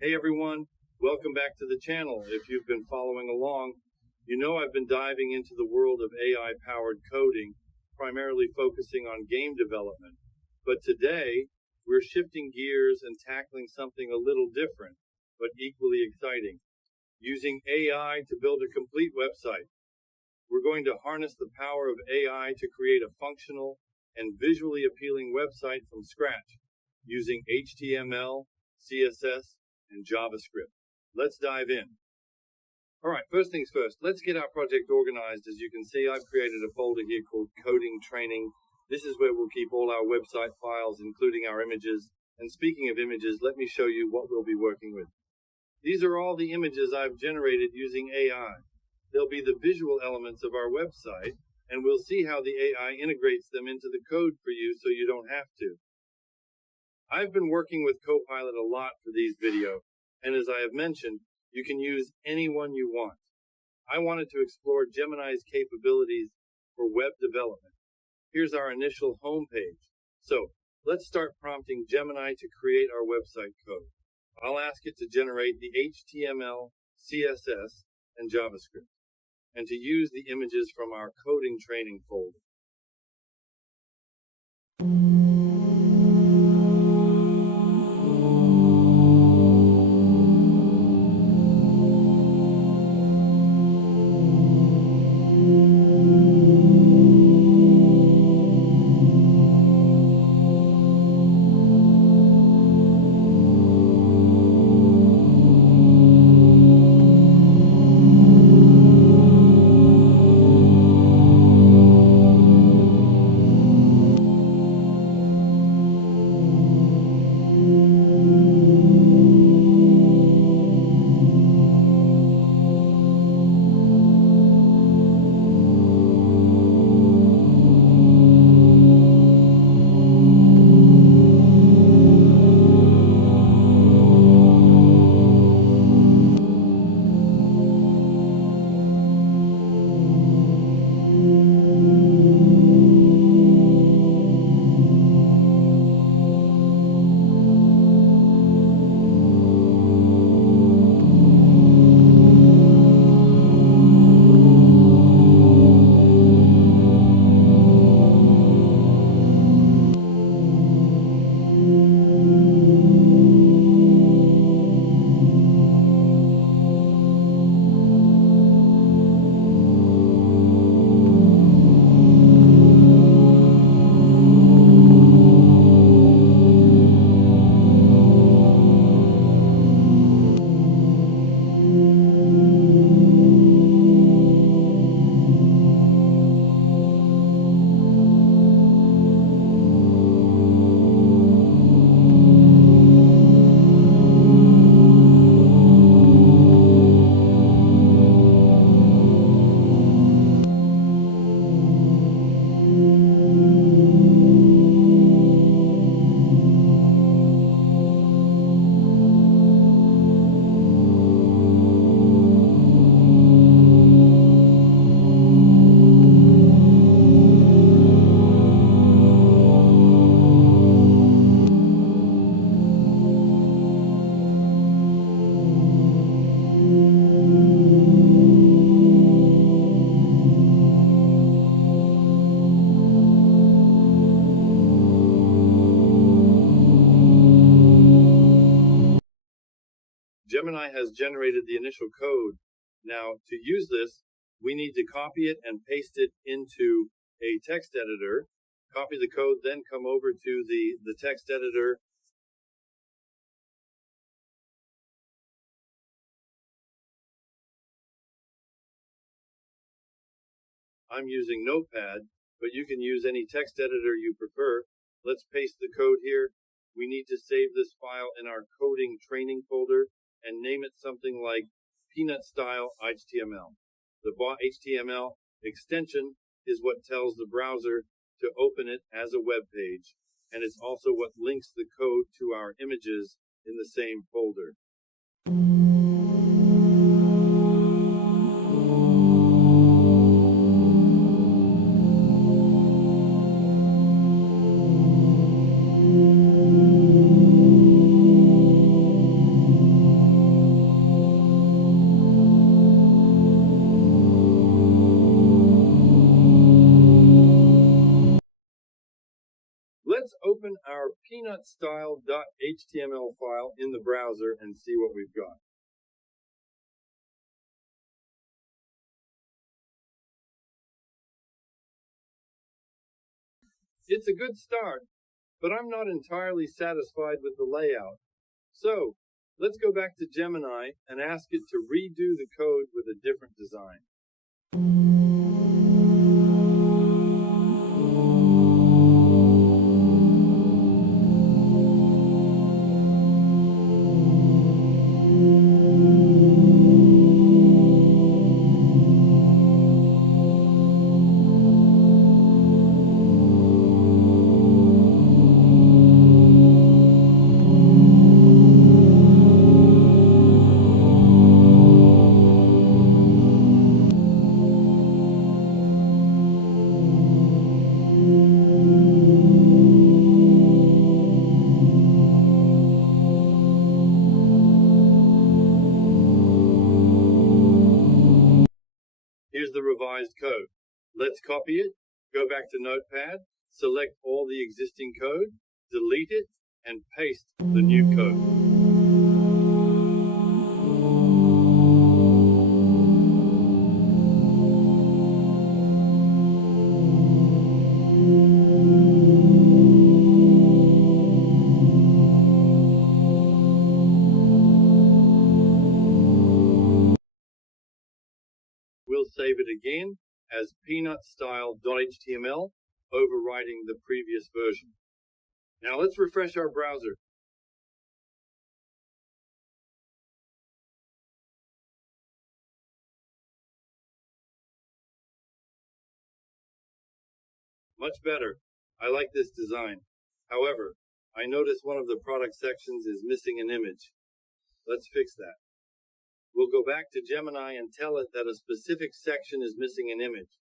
Hey everyone, welcome back to the channel. If you've been following along, you know I've been diving into the world of AI-powered coding, primarily focusing on game development. But today, we're shifting gears and tackling something a little different, but equally exciting. Using AI to build a complete website. We're going to harness the power of AI to create a functional and visually appealing website from scratch, using HTML, CSS, and JavaScript. Let's dive in. All right, first things first, let's get our project organized. As you can see, I've created a folder here called Coding Training. This is where we'll keep all our website files, including our images. And speaking of images, let me show you what we'll be working with. These are all the images I've generated using AI. They'll be the visual elements of our website, and we'll see how the AI integrates them into the code for you so you don't have to. I've been working with Copilot a lot for these videos, and as I have mentioned, you can use anyone you want. I wanted to explore Gemini's capabilities for web development. Here's our initial homepage. So let's start prompting Gemini to create our website code. I'll ask it to generate the HTML, CSS, and JavaScript, and to use the images from our coding training folder. Gemini has generated the initial code. Now, to use this, we need to copy it and paste it into a text editor. Copy the code, then come over to the text editor. I'm using Notepad, but you can use any text editor you prefer. Let's paste the code here. We need to save this file in our coding training folder and name it something like Peanut Style HTML. The .html extension is what tells the browser to open it as a web page, and it's also what links the code to our images in the same folder. peanutstyle.html file in the browser and see what we've got. It's a good start, but I'm not entirely satisfied with the layout. So, let's go back to Gemini and ask it to redo the code with a different design. Here's the revised code. Let's copy it, go back to Notepad, select all the existing code, delete it, and paste the new code. We'll save it again as peanutstyle.html, overwriting the previous version. Now let's refresh our browser. Much better. I like this design. However, I notice one of the product sections is missing an image. Let's fix that. We'll go back to Gemini and tell it that a specific section is missing an image.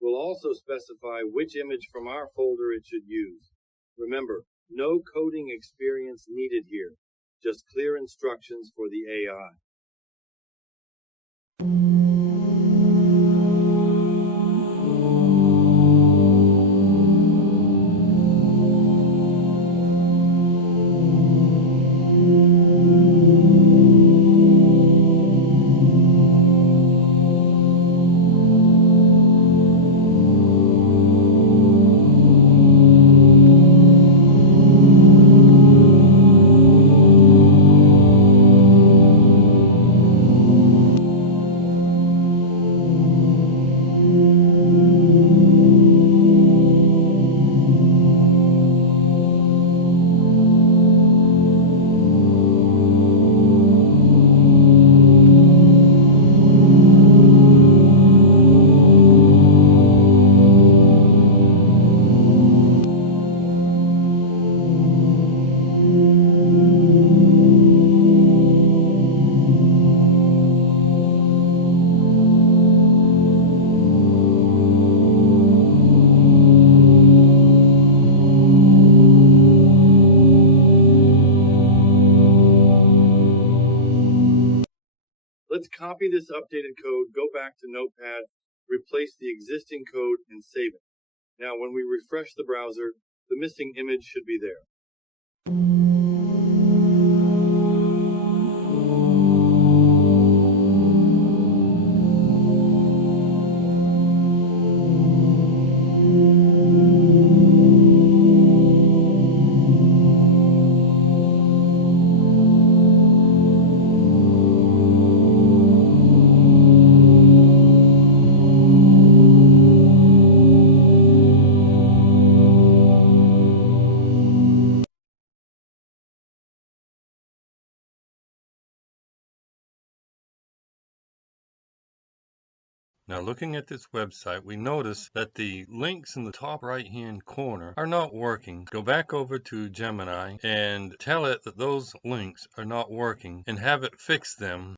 We'll also specify which image from our folder it should use. Remember, no coding experience needed here, just clear instructions for the AI. Let's copy this updated code, go back to Notepad, replace the existing code, and save it. Now, when we refresh the browser, the missing image should be there. Now, looking at this website, we notice that the links in the top right-hand corner are not working. Go back over to Gemini and tell it that those links are not working and have it fix them.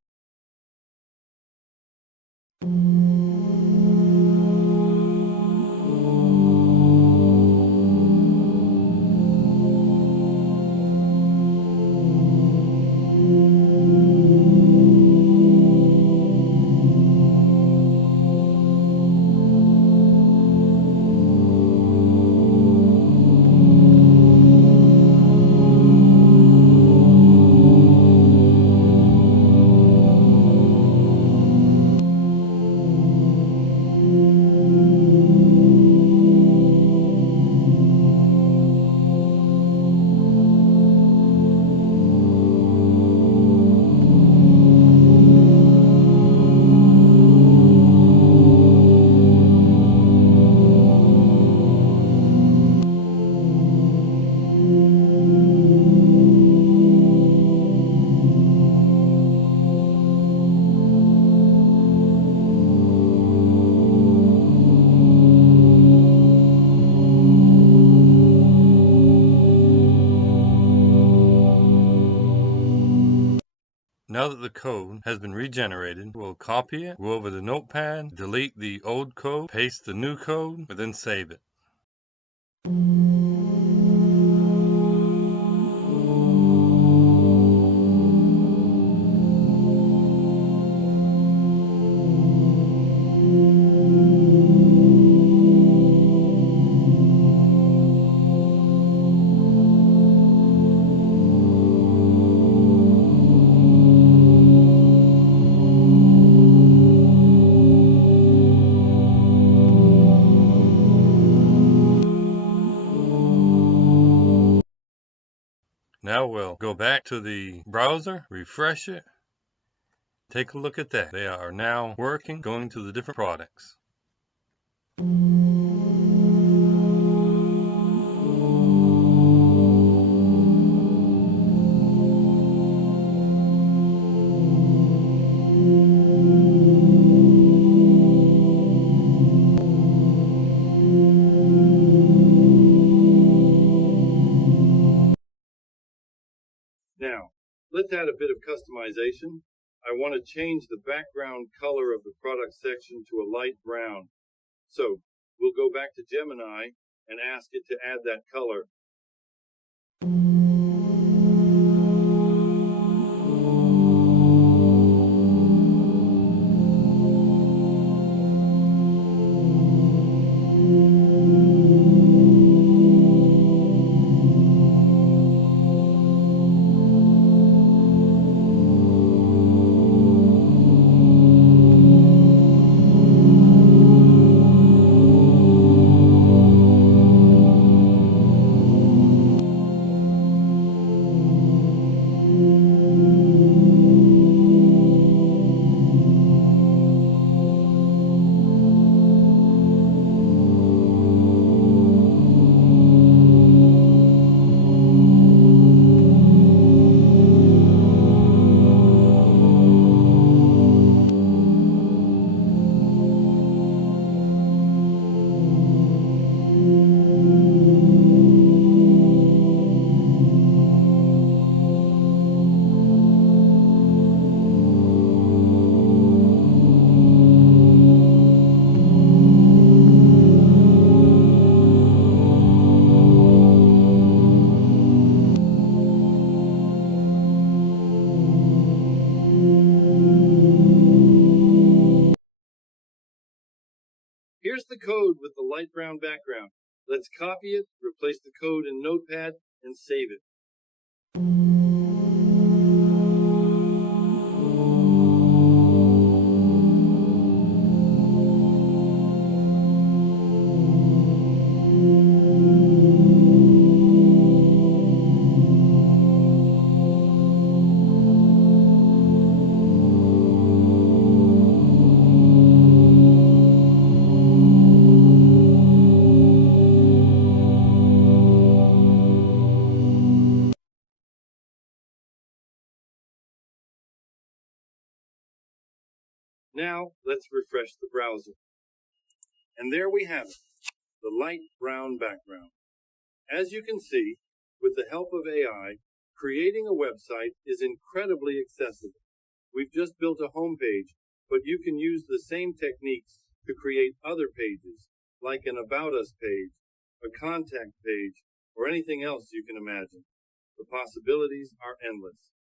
Now that the code has been regenerated, we'll copy it, go over to Notepad, delete the old code, paste the new code, and then save it. Now we'll go back to the browser, refresh it, take a look at that. They are now working, going to the different products. Now, let's add a bit of customization. I want to change the background color of the product section to a light brown. So, we'll go back to Gemini and ask it to add that color. Here's the code with the light brown background. Let's copy it, replace the code in Notepad, and save it. Now, let's refresh the browser. And there we have it, the light brown background. As you can see, with the help of AI, creating a website is incredibly accessible. We've just built a homepage, but you can use the same techniques to create other pages, like an About Us page, a contact page, or anything else you can imagine. The possibilities are endless.